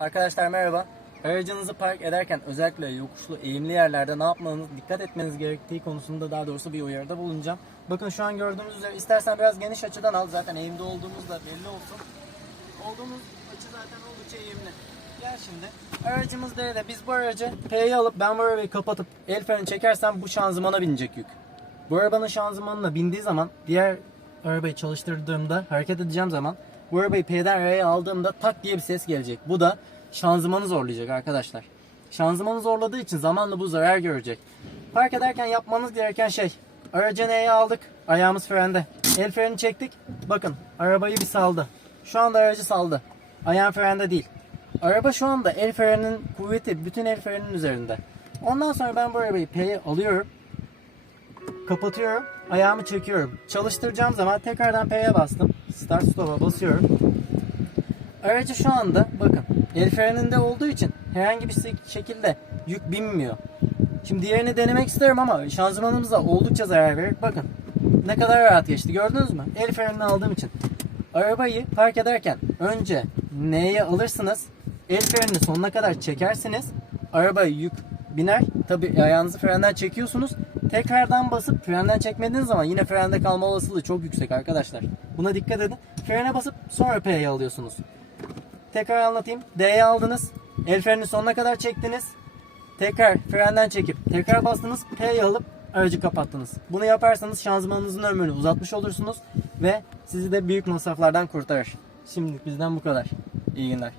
Arkadaşlar merhaba. Aracınızı park ederken özellikle yokuşlu, eğimli yerlerde ne yapmanız, dikkat etmeniz gerektiği konusunda daha doğrusu bir uyarıda bulunacağım. Bakın şu an gördüğünüz üzere istersen biraz geniş açıdan al. Zaten eğimde olduğumuz da belli olsun. Olduğumuz açı zaten oldukça eğimli. Gel şimdi. Aracımız D'de. Biz bu aracı P'yi alıp ben bu arabayı kapatıp el freni çekersem bu şanzımana binecek yük. Bu arabanın şanzımanına bindiği zaman diğer arabayı çalıştırdığımda hareket edeceğim zaman bu arabayı P'den R'ye aldığımda tak diye bir ses gelecek. Bu da şanzımanı zorlayacak arkadaşlar. Şanzımanı zorladığı için zamanla bu zarar görecek. Park ederken yapmanız gereken şey aracı N'ye aldık ayağımız frende. El freni çektik. Bakın arabayı bir saldı. Şu anda aracı saldı. Ayağım frende değil. Araba şu anda el freninin kuvveti bütün el freninin üzerinde. Ondan sonra ben bu arabayı P'ye alıyorum. Kapatıyorum. Ayağımı çekiyorum. Çalıştıracağım zaman tekrardan P'ye bastım. Start stop'a basıyorum. Aracı şu anda bakın el freninde olduğu için herhangi bir şekilde yük binmiyor. Şimdi diğerini denemek isterim ama şanzımanımıza oldukça zarar verir. Bakın ne kadar rahat geçti gördünüz mü? El frenini aldığım için. Arabayı park ederken önce N'ye alırsınız. El frenini sonuna kadar çekersiniz. Arabaya yük biner. Tabi ayağınızı frenden çekiyorsunuz. Tekrardan basıp frenden çekmediğiniz zaman yine frende kalma olasılığı çok yüksek arkadaşlar. Buna dikkat edin. Frene basıp sonra P'ye alıyorsunuz. Tekrar anlatayım. D'ye aldınız. El frenini sonuna kadar çektiniz. Tekrar frenden çekip tekrar bastınız. P'ye alıp aracı kapattınız. Bunu yaparsanız şanzımanınızın ömrünü uzatmış olursunuz ve sizi de büyük masraflardan kurtarır. Şimdilik bizden bu kadar. İyi günler.